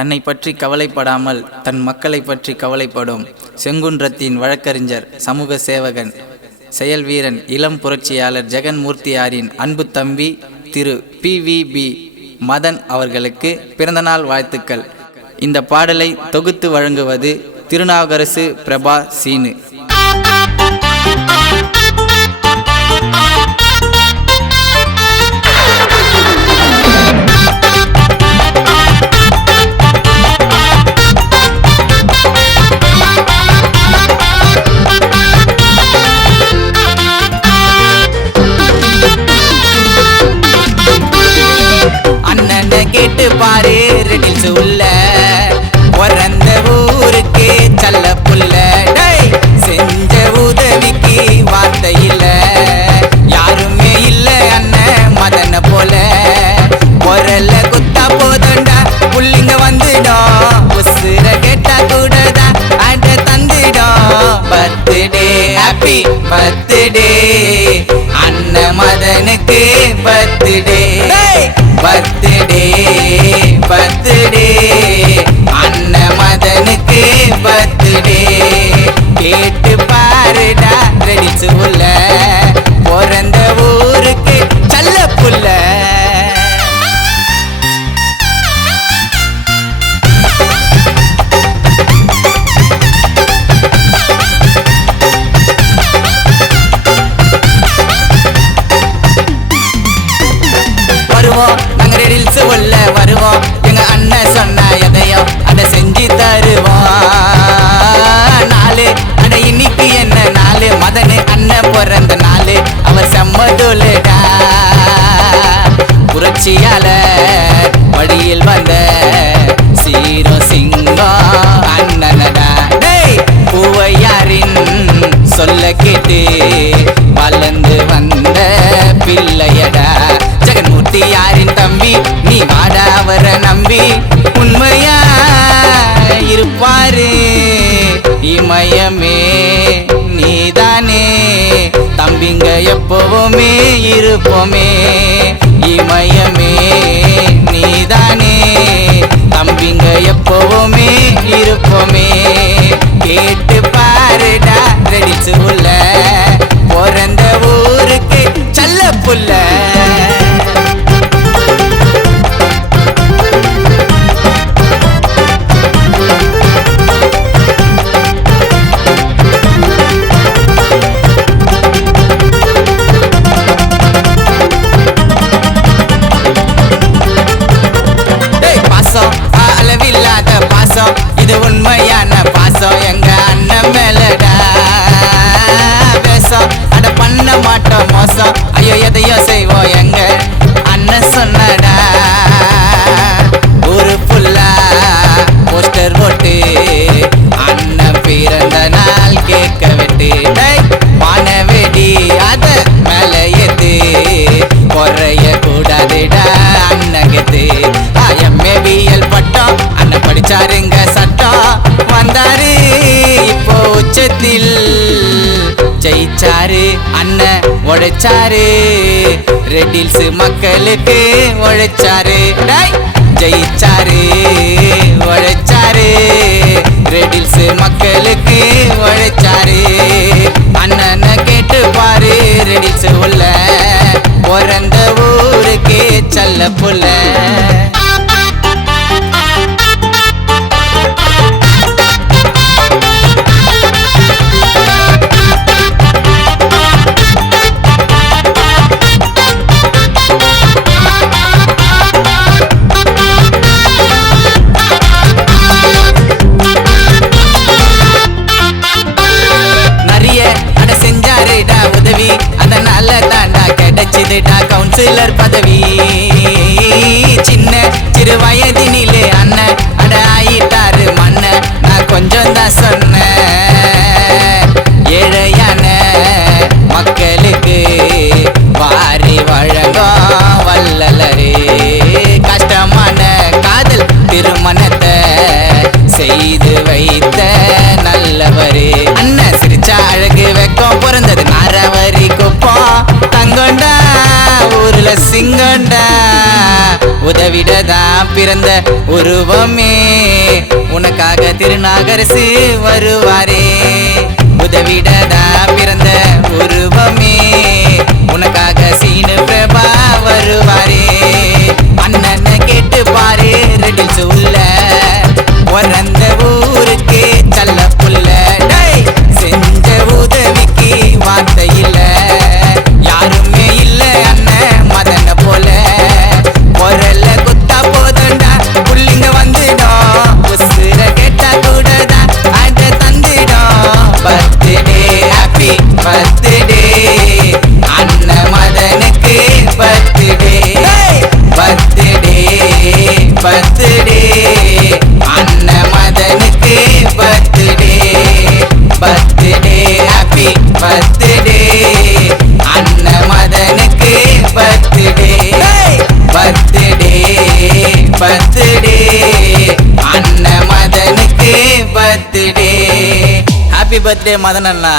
தன்னை பற்றி கவலைப்படாமல் தன் மக்களை பற்றி கவலைப்படும் செங்குன்றத்தின் வழக்கறிஞர், சமூக சேவகன், செயல் வீரன், இளம் புரட்சியாளர் ஜெகன்மூர்த்தியாரின் அன்பு தம்பி திரு PVB மதன் அவர்களுக்கு பிறந்தநாள் வாழ்த்துக்கள். இந்த பாடலை தொகுத்து வழங்குவது திருநாவுக்கரசு பிரபா சீனு. கேட்டு பாரு ரெடில்ஸ் உள்ள பிறந்த ஊருக்கு சல்ல புள்ள, செஞ்ச உதவிக்கு வார்த்தை இல்ல, யாருமே இல்ல அண்ணன் மதன போல, குரல்ல குத்தா போதண்டா புள்ளிங்க வந்துடும், உசுர கேட்டா கூடதான் அட தந்துடும். பர்த்டே ஹாப்பி பர்த்டே அண்ணன் மதனுக்கு, பர்த்டே பர்த்டே பர்த்டே அண்ணன் மதனுக்கு, பர்த்டே கேட்டு பாருடா ரெடில்ஸ் உள்ள பிறந்த ஊருக்கு சல்ல புள்ள. வருவோம் நாங்க ரெடில்ஸ் உள்ள வருவோம், எங்க அண்ணன் சொன்ன எதையோ அதை செஞ்சு தருவோம். நாலு அட இன்னைக்கு என்ன நாலு, மதனு அண்ணன் பிறந்த நாலு, அவர் செம்மதுலடா புரட்சியாளர் வழியில் வந்த சீரோ சிங்கம் அண்ணனடா. பூவையாரின் சொல்ல கேட்டு வளர்ந்து வந்த பிள்ளையடா, ஜெகன்மூர்த்தியாரின் தம்பி, நீ வாடா அவரை நம்பி, உண்மையா இருப்பாரு இமயமே நீதானே, தம்பிங்க எப்பவுமே இருப்போமே, இமயமே நீதானே, தம்பிங்க எப்பவுமே இருப்போமே. கேட்டு பாருடா ரெடில்ஸ் உள்ள பிறந்த ஊருக்கு சல்ல புள்ள. அளவில்லாத பாசம் இது உண்மையான பாசம், எங்க அண்ணன் மேலடா பேசம், அட பண்ண மாட்டோம் மோசம், ஐயோ எதையோ செய்வோம் எங்க அண்ணன் சொன்னடா. ஒரு புல்லா போஸ்டர் போட்டு அண்ணன் பிறந்த நாள் கேட்க விட்டு, வானவேடி அத மேல ஏத்து, குறைய கூடாதுடா அண்ணகத்து. MABL பட்டம் அண்ணன் படிச்சாருங்க சட்டம், வந்தாரு இப்போ உச்சத்தில், ஜெயிச்சாரு அண்ணன் உழைச்சாரு, ரெடில்ஸ் மக்களுக்கு உழைச்சாரு, ஜெயிச்சாரு உழைச்சாரு, ரெடில்ஸ் மக்களுக்கு உழைச்சாரு. அண்ணனை கேட்டு பாரு ரெடில்ஸ் உள்ள பிறந்த ஊருக்கு சல்ல புள்ள. உதவி அதனால தாண்டா கிடைச்சதுடா கவுன்சிலர் பதவி, சின்ன சிறு வயதினிலே அண்ணன் அட ஆயிட்டாரு மன்ன, நான் கொஞ்சம் தான் சொன்னேன், ஏழையான மக்களுக்கு வாரி வழங்கும் வல்லலரே, கஷ்டமான காதல் திருமணத்தை செய்து வைத்த நல்லவரே, அண்ணன் சிரிச்சா அழகு வெக்கம், பிறந்தது நாரவரி குப்பம், தங்கொண்டா ஊர்ல சிங்கண்டா உதவிடதான் பிறந்த உருவமே உனக்காக திருநாகரசு வருவாரே. உதவிடதான் பிறந்த உருவமே உனக்காக சீனு பிரபா வருவாரே. அண்ணனை கேட்டு பாரு ரெடில்ஸ் உள்ள பிறந்த ஊருக்கு தள்ள புள்ள. செஞ்ச உதவிக்கு வார்த்தை இல்ல, யாருமே இல்ல அண்ணன் மதன போல. பொருள குத்தா போதண்டா புள்ளிங்க வந்துடும், உசுர கேட்டா கூடதான் அத தந்துடும். பர்த்டே ஹாப்பி பர்த்டே அண்ணன் மதனுக்கு பர்த்டே. பர்த்டே பர்த்டே அண்ணன் மதனுக்கு பர்த்டே. பர்த்டே ஹாப்பி பர்த்டே அண்ணன் மதனுக்கு பர்த்டே. பர்த்டே பர்த்டே அண்ணன் மதனுக்கு பர்த்டே. ஹாப்பி பர்த்டே மதன் அண்ணா.